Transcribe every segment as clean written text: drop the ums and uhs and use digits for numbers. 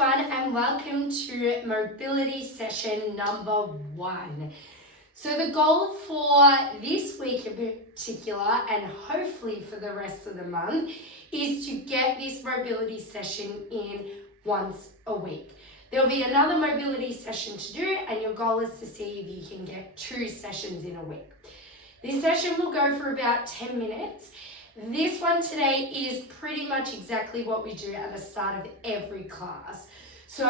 everyone, and welcome to mobility session number 1. So the goal for this week in particular, and hopefully for the rest of the month, is to get this mobility session in once a week. There'll be another mobility session to do, and your goal is to see if you can get 2 sessions in a week. This session will go for about 10 minutes. This one today is pretty much exactly what we do at the start of every class. So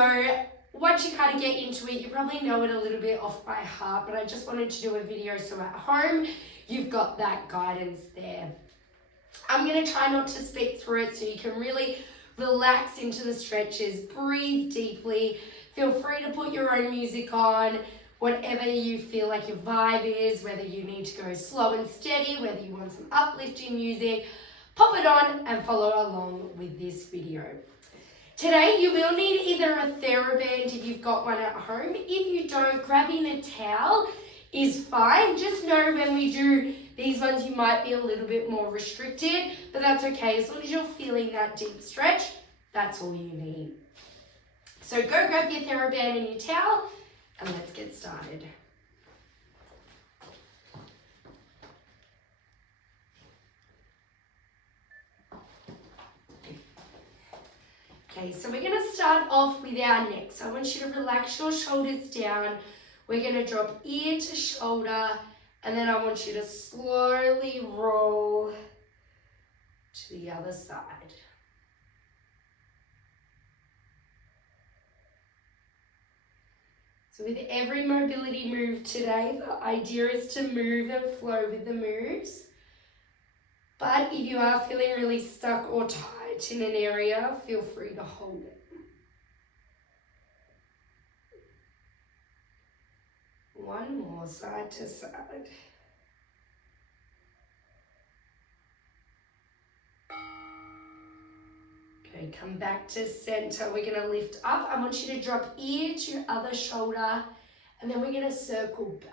once you kind of get into it, you probably know it a little bit off by heart, but I just wanted to do a video so at home you've got that guidance there. I'm going to try not to speak through it so you can really relax into the stretches, breathe deeply, feel free to put your own music on, whatever you feel like your vibe is, whether you need to go slow and steady, whether you want some uplifting music, pop it on and follow along with this video. Today you will need either a TheraBand if you've got one at home. If you don't, grabbing a towel is fine. Just know when we do these ones you might be a little bit more restricted, but that's okay. As long as you're feeling that deep stretch, that's all you need. So go grab your TheraBand and your towel, and let's get started. Okay, so we're going to start off with our neck. So I want you to relax your shoulders down. We're going to drop ear to shoulder, and then I want you to slowly roll to the other side. So with every mobility move today, the idea is to move and flow with the moves. But if you are feeling really stuck or tight in an area, feel free to hold it. One more, side to side. Okay, come back to center. We're going to lift up. I want you to drop ear to your other shoulder, and then we're going to circle back.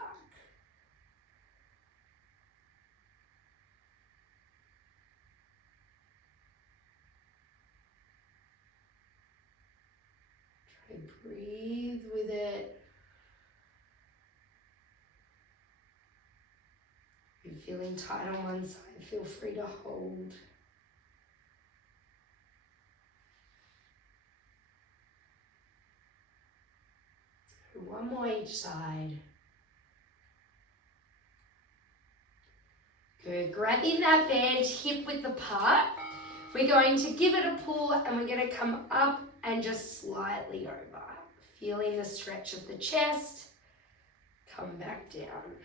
Try to breathe with it. If you're feeling tight on one side, feel free to hold. One more each side. Good. Grabbing that band hip width apart. We're going to give it a pull and we're going to come up and just slightly over. Feeling the stretch of the chest. Come back down.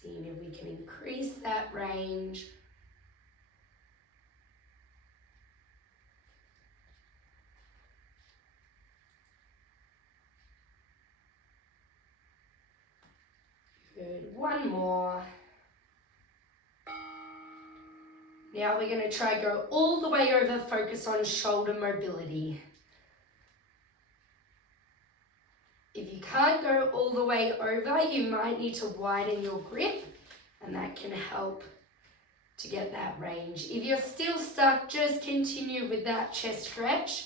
Seeing if we can increase that range. Good. One more. Now we're going to try go all the way over, focus on shoulder mobility. If you can't go all the way over, you might need to widen your grip, and that can help to get that range. If you're still stuck, just continue with that chest stretch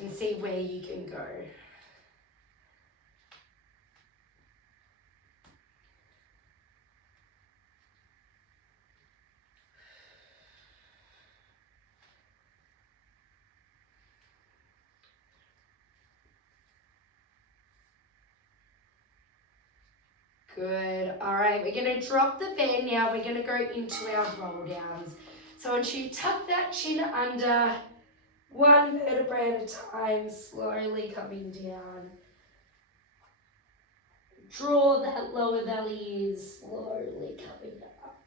and see where you can go. Good. All right, we're going to drop the band now. We're going to go into our roll downs. So I want you to tuck that chin under, one vertebrae at a time, slowly coming down. Draw that lower belly in, slowly coming up.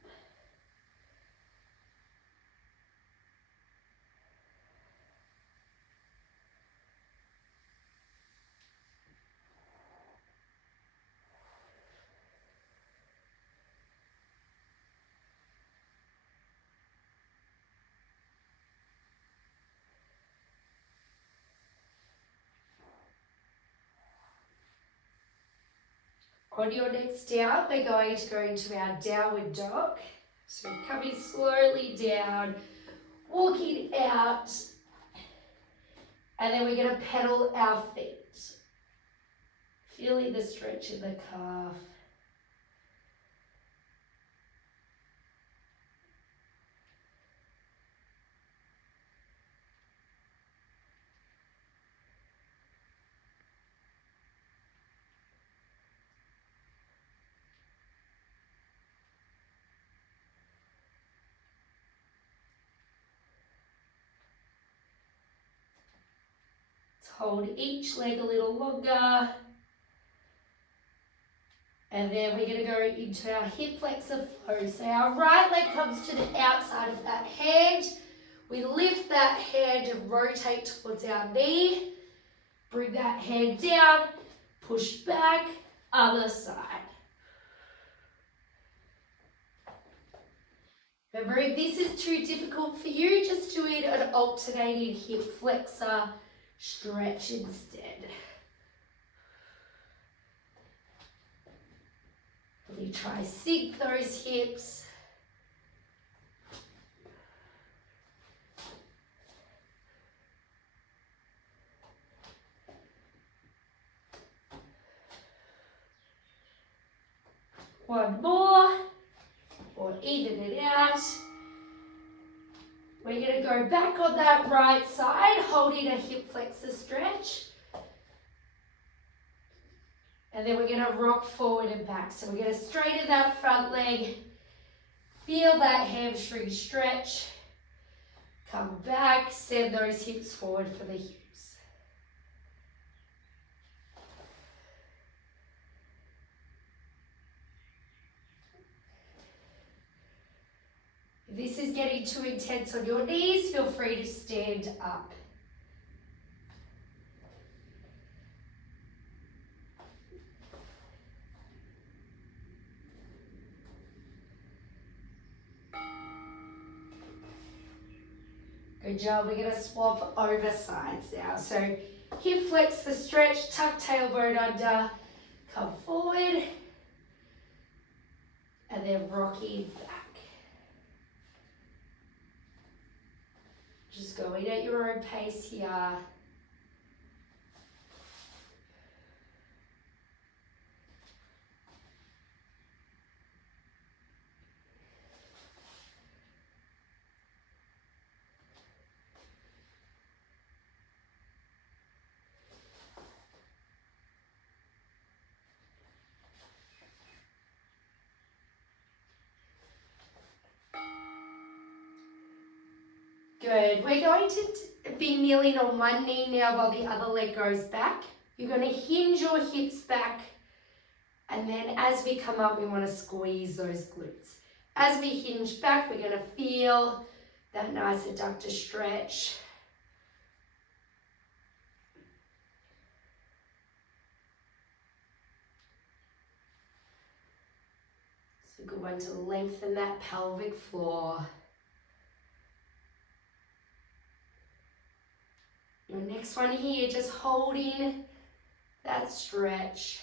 On your next down, we're going to go into our downward dog. So coming slowly down, walking out, and then we're going to pedal our feet. Feeling the stretch in the calf. Hold each leg a little longer. And then we're going to go into our hip flexor flow. So our right leg comes to the outside of that hand. We lift that hand and rotate towards our knee. Bring that hand down, push back, other side. Remember, if this is too difficult for you, just doing an alternating hip flexor stretch instead. Really try sink those hips. One more, or even it out. We're going to go back on that right side, holding a hip flexor stretch. And then we're going to rock forward and back. So we're going to straighten that front leg, feel that hamstring stretch, come back, send those hips forward for the hips. If this is getting too intense on your knees, feel free to stand up. Good job. We're going to swap over sides now. So hip flex the stretch, tuck tailbone under, come forward, and then rocking back. Just going at your own pace here. Good. We're going to be kneeling on one knee now while the other leg goes back. You're going to hinge your hips back, and then as we come up, we want to squeeze those glutes. As we hinge back, we're going to feel that nice adductor stretch. It's a good one to lengthen that pelvic floor. Your next one here, just holding that stretch.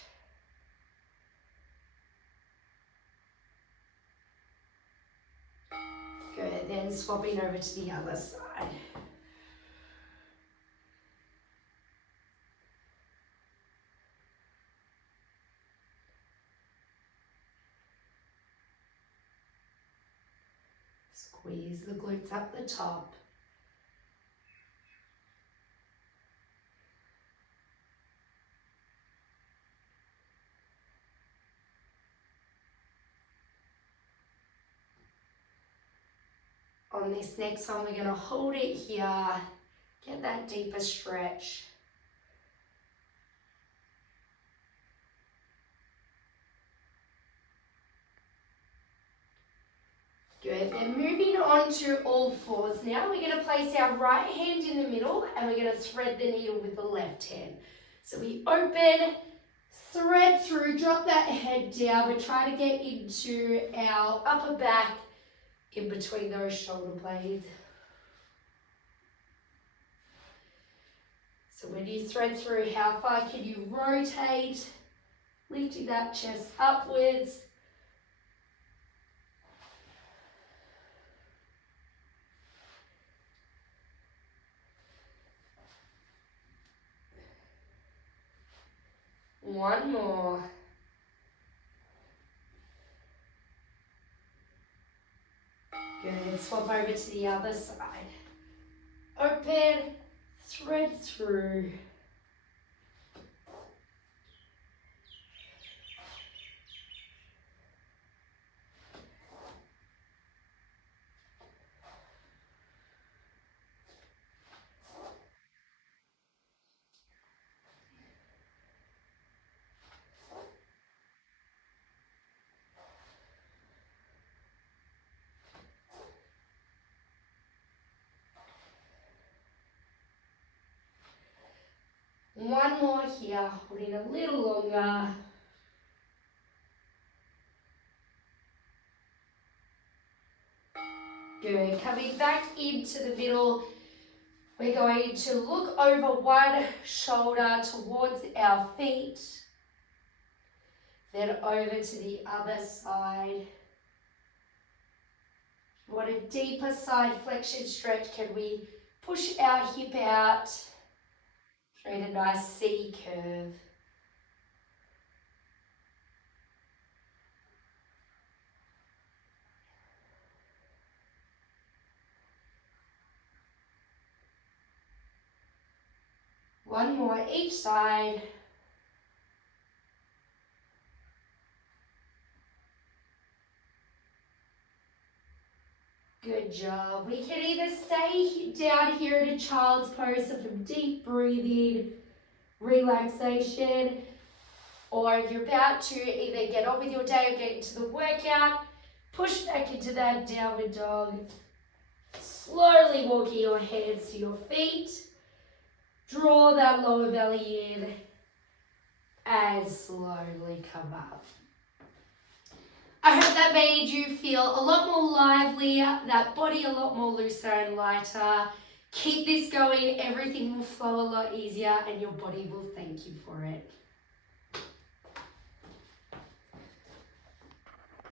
Good, then swapping over to the other side. Squeeze the glutes up the top. On this next one, we're going to hold it here, get that deeper stretch. Good, then moving on to all fours now, we're going to place our right hand in the middle and we're going to thread the needle with the left hand. So we open, thread through, drop that head down. We're trying to get into our upper back, in between those shoulder blades. So when you thread through, how far can you rotate lifting that chest upwards. One more. Good. Swap over to the other side. Open, thread through. One more here, holding a little longer. Good. Coming back into the middle, we're going to look over one shoulder towards our feet, then over to the other side. Want a deeper side flexion stretch? Can we push our hip out? Create a nice C curve. One more each side. Good job. We can either stay down here in a child's pose, so from deep breathing, relaxation, or if you're about to either get on with your day or get into the workout, push back into that downward dog. Slowly walking your hands to your feet. Draw that lower belly in and slowly come up. I hope that made you feel a lot more lively, that body a lot more looser and lighter. Keep this going, everything will flow a lot easier and your body will thank you for it.